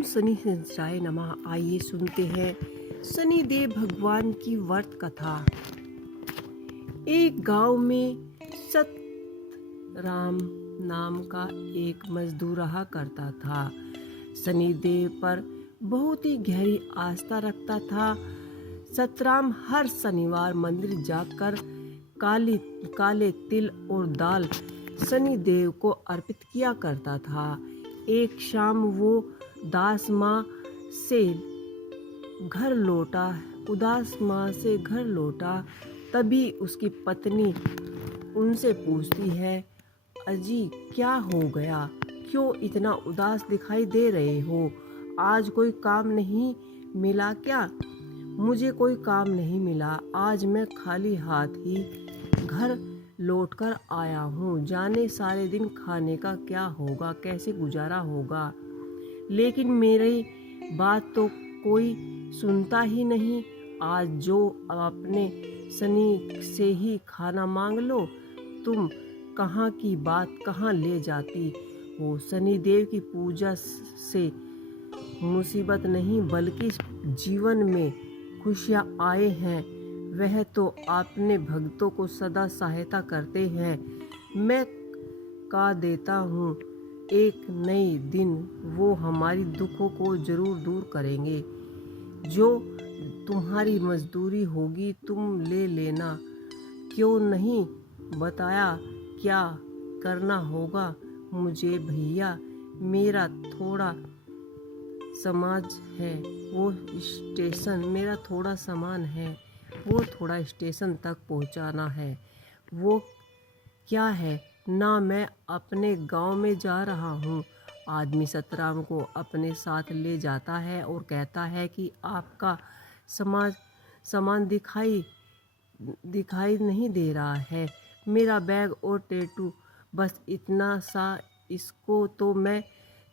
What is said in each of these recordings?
ओम शनि सिंचाय नमः। आइए सुनते हैं शनिदेव भगवान की व्रत कथा। एक गांव में सतराम नाम का एक मजदूर रहा करता था। शनिदेव पर बहुत ही गहरी आस्था रखता था। सतराम हर शनिवार मंदिर जाकर काले तिल और दाल शनिदेव को अर्पित किया करता था। एक शाम वो उदास माँ से घर लौटा। तभी उसकी पत्नी उनसे पूछती है, अजी क्या हो गया? क्यों इतना उदास दिखाई दे रहे हो? आज कोई काम नहीं मिला क्या? मुझे कोई काम नहीं मिला। आज मैं खाली हाथ ही घर लौटकर आया हूँ। जाने सारे दिन खाने का क्या होगा, कैसे गुजारा होगा। लेकिन मेरी बात तो कोई सुनता ही नहीं। आज जो अपने शनि से ही खाना मांग लो। तुम कहाँ की बात कहाँ ले जाती हो। शनिदेव की पूजा से मुसीबत नहीं बल्कि जीवन में खुशियाँ आए हैं। वह तो अपने भक्तों को सदा सहायता करते हैं। मैं कह देता हूँ एक नई दिन वो हमारी दुखों को जरूर दूर करेंगे। जो तुम्हारी मजदूरी होगी तुम ले लेना। क्यों नहीं बताया क्या करना होगा मुझे भैया? मेरा थोड़ा सामान है वो थोड़ा स्टेशन तक पहुंचाना है। वो क्या है ना, मैं अपने गांव में जा रहा हूँ। आदमी सतराम को अपने साथ ले जाता है और कहता है कि आपका सामान दिखाई नहीं दे रहा है। मेरा बैग और टैटू बस इतना सा, इसको तो मैं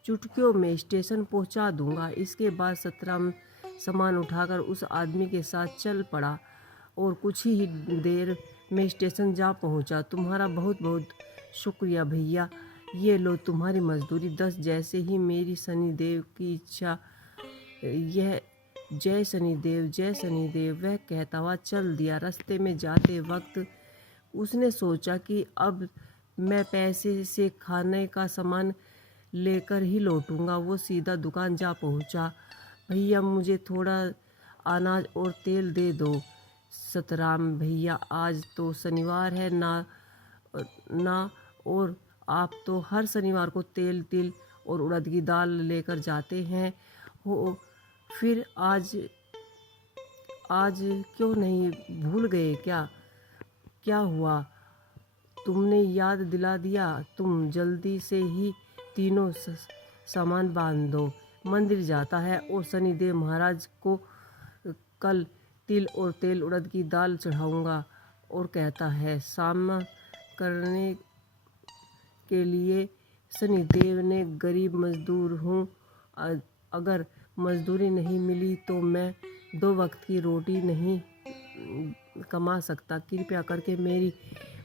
चुटकियों में स्टेशन पहुंचा दूंगा। इसके बाद सतराम सामान उठाकर उस आदमी के साथ चल पड़ा और कुछ ही देर में स्टेशन जा पहुंचा। तुम्हारा बहुत बहुत शुक्रिया भैया, ये लो तुम्हारी मजदूरी 10। जैसे ही मेरी शनिदेव की इच्छा, यह जय शनिदेव वह कहता हुआ चल दिया। रास्ते में जाते वक्त उसने सोचा कि अब मैं पैसे से खाने का सामान लेकर ही लौटूंगा। वो सीधा दुकान जा पहुंचा। भैया मुझे थोड़ा अनाज और तेल दे दो। सतराम भैया आज तो शनिवार है ना और आप तो हर शनिवार को तेल तिल और उड़द की दाल लेकर जाते हैं हो, फिर आज क्यों नहीं भूल गए क्या? क्या हुआ? तुमने याद दिला दिया। तुम जल्दी से ही तीनों सामान बांध दो। मंदिर जाता है और शनिदेव महाराज को कल तिल और तेल उड़द की दाल चढ़ाऊंगा और कहता है सामना करने के लिए। शनिदेव ने गरीब मजदूर हूँ, अगर मजदूरी नहीं मिली तो मैं 2 वक्त की रोटी नहीं कमा सकता। कृपया करके मेरी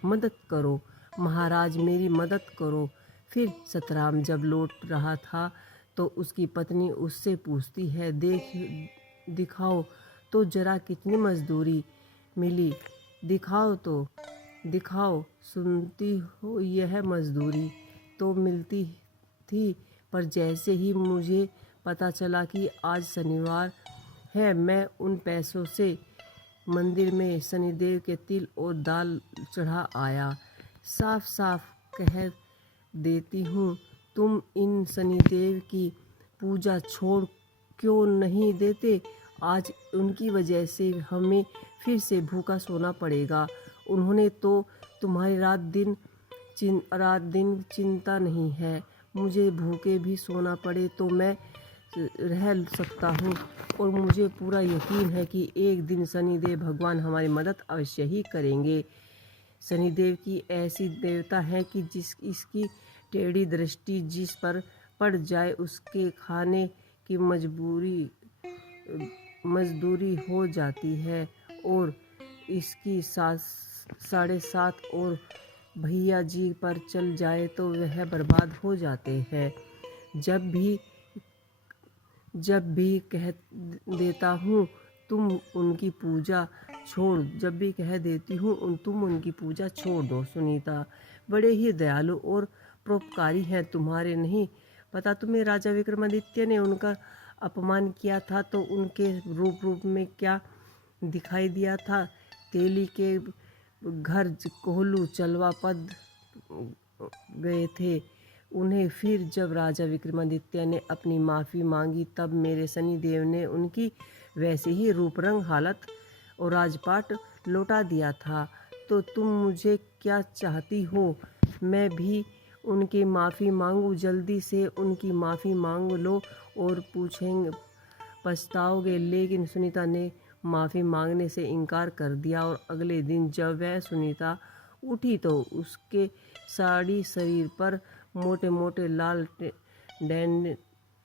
मदद करो महाराज, मेरी मदद करो। फिर सतराम जब लौट रहा था तो उसकी पत्नी उससे पूछती है, दिखाओ तो जरा कितनी मजदूरी मिली। दिखाओ। सुनती हो, यह मजदूरी तो मिलती थी, पर जैसे ही मुझे पता चला कि आज शनिवार है, मैं उन पैसों से मंदिर में शनिदेव के तिल और दाल चढ़ा आया। साफ साफ कह देती हूँ, तुम इन शनिदेव की पूजा छोड़ क्यों नहीं देते? आज उनकी वजह से हमें फिर से भूखा सोना पड़ेगा। उन्होंने तो तुम्हारी रात दिन चिंता नहीं है। मुझे भूखे भी सोना पड़े तो मैं रह सकता हूँ और मुझे पूरा यकीन है कि एक दिन शनिदेव भगवान हमारी मदद अवश्य ही करेंगे। शनिदेव की ऐसी देवता है कि इसकी टेढ़ी दृष्टि जिस पर पड़ जाए उसके खाने की मजदूरी हो जाती है और इसकी 7.5 और भैया जी पर चल जाए तो वह बर्बाद हो जाते हैं। जब भी कह देता हूँ तुम उनकी पूजा छोड़ जब भी कह देती हूँ तुम उनकी पूजा छोड़ दो। सुनीता, बड़े ही दयालु और परोपकारी हैं तुम्हारे। नहीं पता तुम्हें राजा विक्रमादित्य ने उनका अपमान किया था तो उनके रूप में क्या दिखाई दिया था। तेली के घर कोहलू चलवा पद गए थे उन्हें। फिर जब राजा विक्रमादित्य ने अपनी माफ़ी मांगी तब मेरे शनिदेव ने उनकी वैसे ही रूप रंग हालत और राजपाट लौटा दिया था। तो तुम मुझे क्या चाहती हो, मैं भी उनकी माफ़ी मांगूं? जल्दी से उनकी माफ़ी मांग लो और पूछेंगे पछताओगे। लेकिन सुनीता ने माफ़ी मांगने से इनकार कर दिया और अगले दिन जब वह सुनीता उठी तो उसके साड़ी शरीर पर मोटे मोटे लाल डैन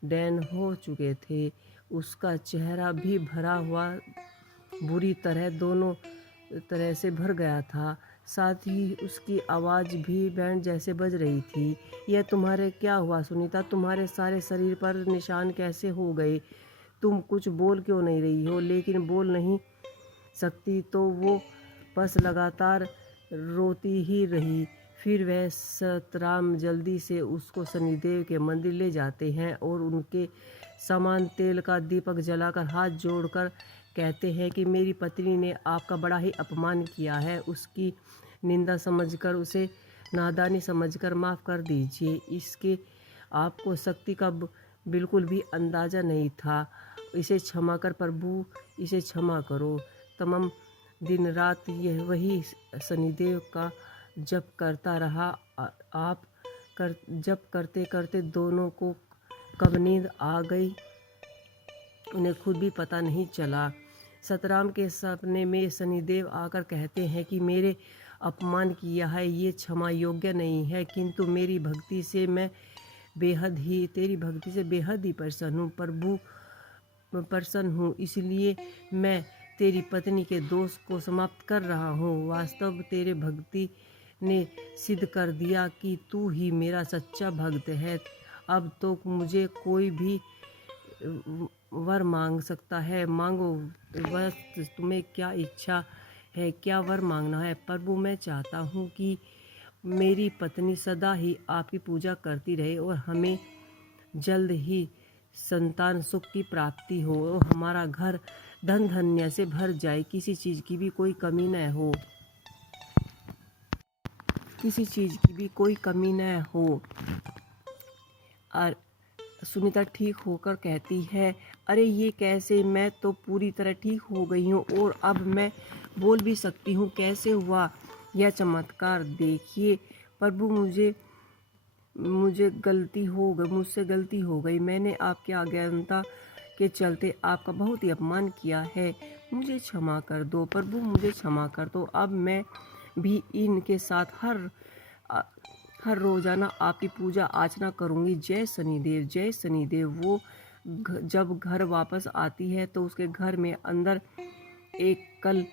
डैन हो चुके थे। उसका चेहरा भी भरा हुआ बुरी तरह दोनों तरह से भर गया था। साथ ही उसकी आवाज़ भी बैंड जैसे बज रही थी। यह तुम्हारे क्या हुआ सुनीता? तुम्हारे सारे शरीर पर निशान कैसे हो गए? तुम कुछ बोल क्यों नहीं रही हो? लेकिन बोल नहीं सकती तो वो बस लगातार रोती ही रही। फिर वह सतराम जल्दी से उसको शनिदेव के मंदिर ले जाते हैं और उनके समान तेल का दीपक जलाकर हाथ जोड़कर कहते हैं कि मेरी पत्नी ने आपका बड़ा ही अपमान किया है। उसकी निंदा समझकर, उसे नादानी समझकर माफ़ कर दीजिए। इसके आपको शक्ति का बिल्कुल भी अंदाज़ा नहीं था। इसे क्षमा कर प्रभु, इसे क्षमा करो। तमाम दिन रात यह वही शनिदेव का जप करता रहा। आप जप करते करते दोनों को कब नींद आ गई उन्हें खुद भी पता नहीं चला। सतराम के सपने में शनिदेव आकर कहते हैं कि मेरे अपमान किया है ये क्षमा योग्य नहीं है, किंतु मेरी भक्ति से मैं तेरी भक्ति से बेहद ही प्रसन्न हूँ, इसलिए मैं तेरी पत्नी के दोष को समाप्त कर रहा हूँ। वास्तव तेरे भक्ति ने सिद्ध कर दिया कि तू ही मेरा सच्चा भक्त है। अब तो मुझे कोई भी वर मांग सकता है। मांगो, वह तुम्हें क्या इच्छा है, क्या वर मांगना है? प्रभु, मैं चाहता हूँ कि मेरी पत्नी सदा ही आपकी पूजा करती रहे और हमें जल्द ही संतान सुख की प्राप्ति हो और हमारा घर धन धन्य से भर जाए, किसी चीज़ की भी कोई कमी न हो, किसी चीज़ की भी कोई कमी न हो। और सुनीता ठीक होकर कहती है, अरे ये कैसे? मैं तो पूरी तरह ठीक हो गई हूँ और अब मैं बोल भी सकती हूँ। कैसे हुआ यह चमत्कार? देखिए प्रभु, मुझसे गलती हो गई। मैंने आपकी अज्ञानता के चलते आपका बहुत ही अपमान किया है। मुझे क्षमा कर दो प्रभु, मुझे क्षमा कर दो। अब मैं भी इनके साथ हर रोज़ाना आपकी पूजा अर्चना करूँगी। जय शनिदेव, जय शनिदेव। वो जब घर वापस आती है तो उसके घर में अंदर एक कल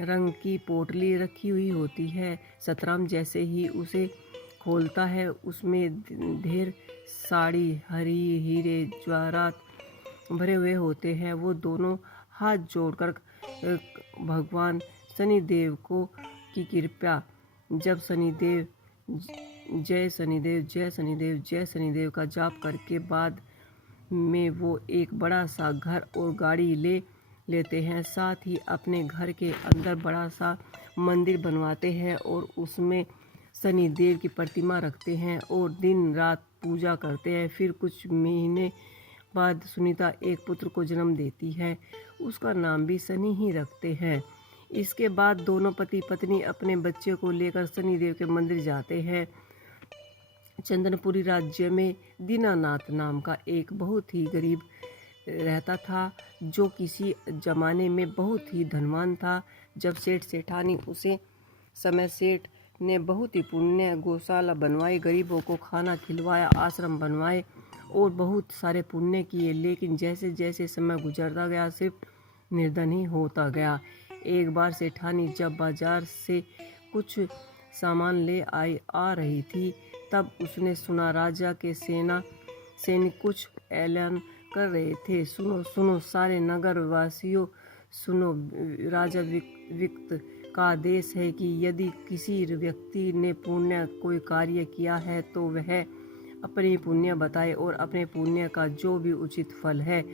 रंग की पोटली रखी हुई होती है। सतराम जैसे ही उसे खोलता है उसमें ढेर साड़ी हरी हीरे जवाहरात भरे हुए होते हैं। वो दोनों हाथ जोड़कर भगवान शनिदेव की कृपा, जब शनिदेव जय शनिदेव जय शनिदेव जय शनिदेव का जाप करके बाद में वो एक बड़ा सा घर और गाड़ी लेते हैं। साथ ही अपने घर के अंदर बड़ा सा मंदिर बनवाते हैं और उसमें शनिदेव की प्रतिमा रखते हैं और दिन रात पूजा करते हैं। फिर कुछ महीने बाद सुनीता एक पुत्र को जन्म देती है। उसका नाम भी शनि ही रखते हैं। इसके बाद दोनों पति पत्नी अपने बच्चे को लेकर शनिदेव के मंदिर जाते हैं। चंदनपुरी राज्य में दीनानाथ नाम का एक बहुत ही गरीब रहता था, जो किसी जमाने में बहुत ही धनवान था। जब सेठ सेठानी उसे समय सेठ ने बहुत ही पुण्य गौशाला बनवाई, गरीबों को खाना खिलवाया, आश्रम बनवाए और बहुत सारे पुण्य किए। लेकिन जैसे जैसे समय गुजरता गया सिर्फ निर्धन ही होता गया। एक बार सेठानी जब बाजार से कुछ सामान ले आ रही थी, तब उसने सुना राजा के सैनिक कुछ ऐलान कर रहे थे। सुनो सुनो सारे नगर वासियों सुनो, राजा विक्त का आदेश है कि यदि किसी व्यक्ति ने पुण्य कोई कार्य किया है तो वह अपनी पुण्य बताए और अपने पुण्य का जो भी उचित फल है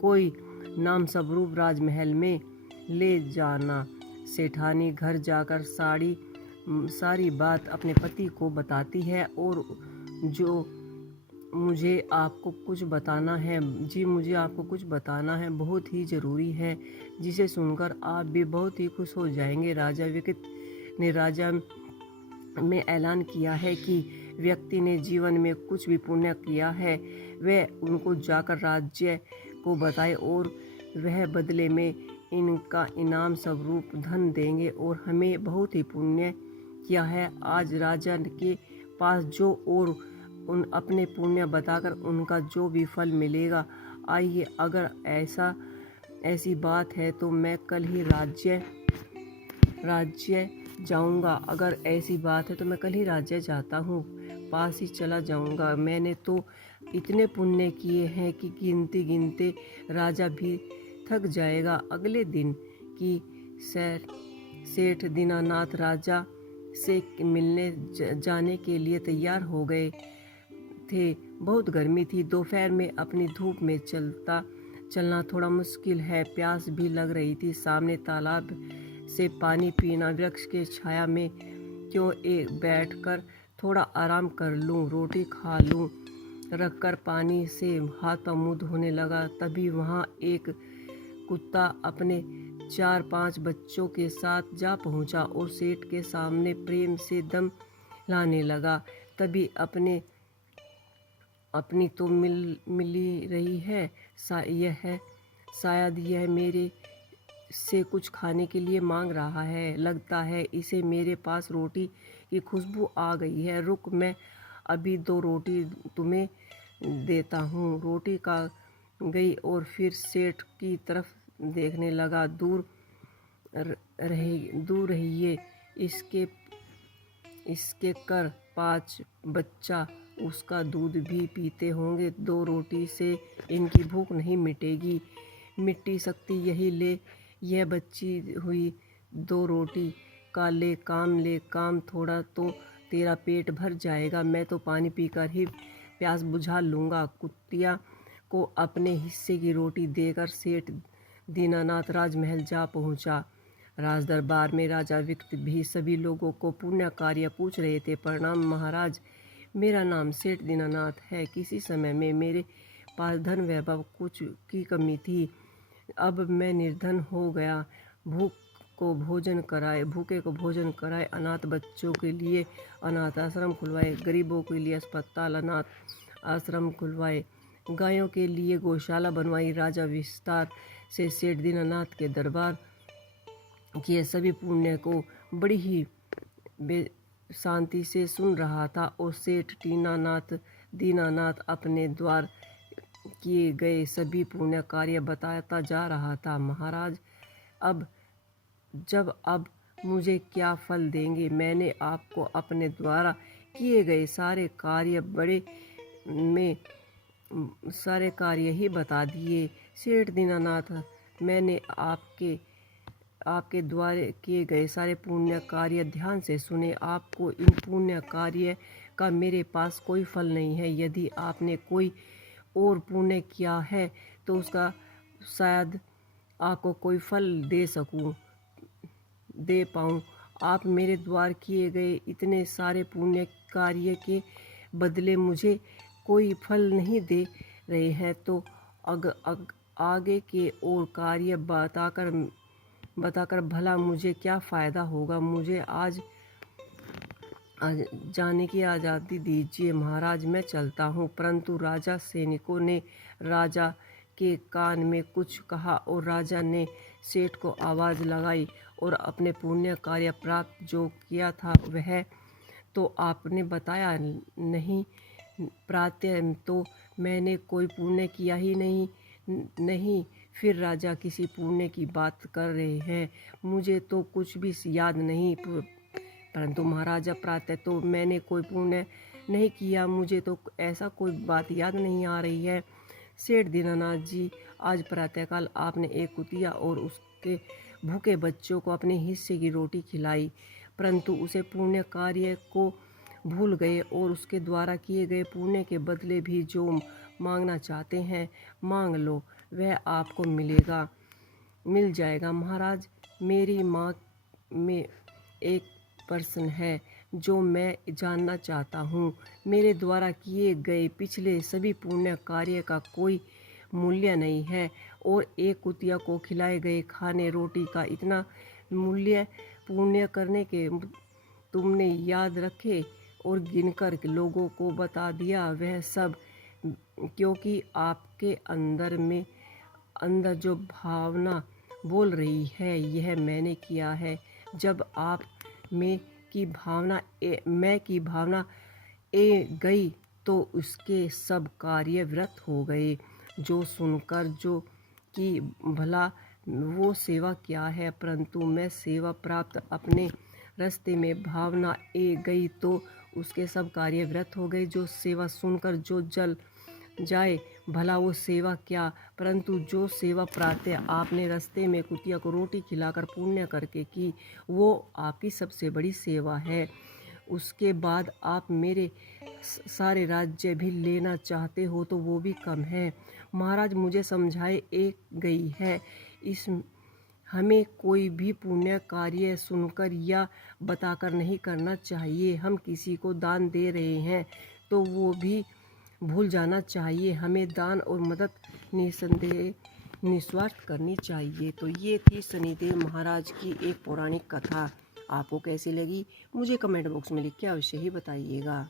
कोई नाम स्वरूप राजमहल में ले जाना। सेठानी घर जाकर सारी बात अपने पति को बताती है और मुझे आपको कुछ बताना है, बहुत ही ज़रूरी है, जिसे सुनकर आप भी बहुत ही खुश हो जाएंगे। राजा विकित ने राजा में ऐलान किया है कि व्यक्ति ने जीवन में कुछ भी पुण्य किया है वह उनको जाकर राज्य को बताए और वह बदले में इनका इनाम स्वरूप धन देंगे। और हमें बहुत ही पुण्य किया है आज राजा के पास जो और उन अपने पुण्य बताकर उनका जो भी फल मिलेगा। आइए, अगर ऐसी बात है तो मैं कल ही राज्य जाऊंगा। अगर ऐसी बात है तो मैं कल ही राज्य जाता हूँ, पास ही चला जाऊंगा। मैंने तो इतने पुण्य किए हैं कि गिनते गिनते राजा भी थक जाएगा। अगले दिन की सेठ दीनानाथ राजा से मिलने जाने के लिए तैयार हो गए थे। बहुत गर्मी थी, दोपहर में अपनी धूप में चलना थोड़ा मुश्किल है, प्यास भी लग रही थी। सामने तालाब से पानी पीना, वृक्ष के छाया में क्यों बैठकर थोड़ा आराम कर लूं, रोटी खा लूं, रखकर पानी से हाथ पांव मुंह धोने लगा। तभी वहां एक कुत्ता अपने 4-5 बच्चों के साथ जा पहुंचा और सेठ के सामने प्रेम से दम लाने लगा। तभी अपनी तो मिली रही है, शायद यह मेरे से कुछ खाने के लिए मांग रहा है। लगता है इसे मेरे पास रोटी की खुशबू आ गई है। रुक, मैं अभी 2 रोटी तुम्हें देता हूँ। रोटी खा गई और फिर सेठ की तरफ देखने लगा। दूर रहिए, इसके कर 5 बच्चा उसका दूध भी पीते होंगे। 2 रोटी से इनकी भूख नहीं मिट्टी सकती। यही ले, यह बची हुई 2 रोटी का ले काम, थोड़ा तो तेरा पेट भर जाएगा। मैं तो पानी पीकर ही प्यास बुझा लूँगा। कुतिया को अपने हिस्से की रोटी देकर सेठ दीनानाथ राजमहल जा पहुँचा। राजदरबार में राजा विक्त भी सभी लोगों को पुण्य कार्य पूछ रहे थे। प्रणाम महाराज, मेरा नाम सेठ दीनानाथ है। किसी समय में मेरे पास धन वैभव कुछ की कमी थी, अब मैं निर्धन हो गया। भूखे को भोजन कराए, अनाथ बच्चों के लिए अनाथ आश्रम खुलवाए, गरीबों के लिए अस्पताल, अनाथ आश्रम खुलवाए, गायों के लिए गौशाला बनवाई। राजा विस्तार से सेठ दीनानाथ के दरबार किए सभी पुण्य को बड़ी ही शांति से सुन रहा था और सेठ दीनानाथ अपने द्वार किए गए सभी पुण्य कार्य बताता जा रहा था। महाराज, अब मुझे क्या फल देंगे? मैंने आपको अपने द्वारा किए गए सारे कार्य ही बता दिए। सेठ दीनानाथ, मैंने आपके द्वारा किए गए सारे पुण्य कार्य ध्यान से सुने। आपको इन पुण्य कार्य का मेरे पास कोई फल नहीं है। यदि आपने कोई और पुण्य किया है तो उसका शायद आपको कोई फल दे पाऊँ। आप मेरे द्वारा किए गए इतने सारे पुण्य कार्य के बदले मुझे कोई फल नहीं दे रहे हैं तो आगे के और कार्य बताकर भला मुझे क्या फ़ायदा होगा? मुझे आज जाने की आज़ादी दीजिए। महाराज, मैं चलता हूँ। परंतु राजा सैनिकों ने राजा के कान में कुछ कहा और राजा ने सेठ को आवाज़ लगाई और अपने पुण्य कार्य प्राप्त जो किया था वह तो आपने बताया नहीं। प्रातः तो मैंने कोई पुण्य किया ही नहीं। फिर राजा किसी पुण्य की बात कर रहे हैं, मुझे तो कुछ भी याद नहीं। परंतु महाराजा, प्रातः तो मैंने कोई पुण्य नहीं किया, मुझे तो ऐसा कोई बात याद नहीं आ रही है। सेठ दीनानाथ जी, आज प्रातःकाल आपने एक कुतिया और उसके भूखे बच्चों को अपने हिस्से की रोटी खिलाई, परंतु उसे पुण्य कार्य को भूल गए और उसके द्वारा किए गए पुण्य के बदले भी जो मांगना चाहते हैं मांग लो, वह आपको मिल जाएगा। महाराज, मेरी माँ में एक प्रश्न है जो मैं जानना चाहता हूँ। मेरे द्वारा किए गए पिछले सभी पुण्य कार्य का कोई मूल्य नहीं है और एक कुतिया को खिलाए गए खाने रोटी का इतना मूल्य पुण्य करने के तुमने याद रखे और गिनकर लोगों को बता दिया। वह सब क्योंकि आपके अंदर जो भावना बोल रही है यह मैंने किया है। जब आप मैं की भावना ए गई तो उसके सब कार्य व्यर्थ हो गए। जो सुनकर जो कि भला वो सेवा क्या है, परंतु मैं सेवा प्राप्त अपने रास्ते में भावना ए गई तो उसके सब कार्य व्यर्थ हो गए। जो सेवा सुनकर जो जल जाए, भला वो सेवा क्या, परंतु जो सेवा प्रातः आपने रास्ते में कुतिया को रोटी खिलाकर पुण्य करके की, वो आपकी सबसे बड़ी सेवा है। उसके बाद आप मेरे सारे राज्य भी लेना चाहते हो तो वो भी कम है। महाराज, मुझे समझाए एक गई है, इस हमें कोई भी पुण्य कार्य सुनकर या बताकर नहीं करना चाहिए। हम किसी को दान दे रहे हैं तो वो भी भूल जाना चाहिए। हमें दान और मदद निस्संदेह निस्वार्थ करनी चाहिए। तो ये थी शनिदेव महाराज की एक पौराणिक कथा। आपको कैसी लगी मुझे कमेंट बॉक्स में लिख के अवश्य ही बताइएगा।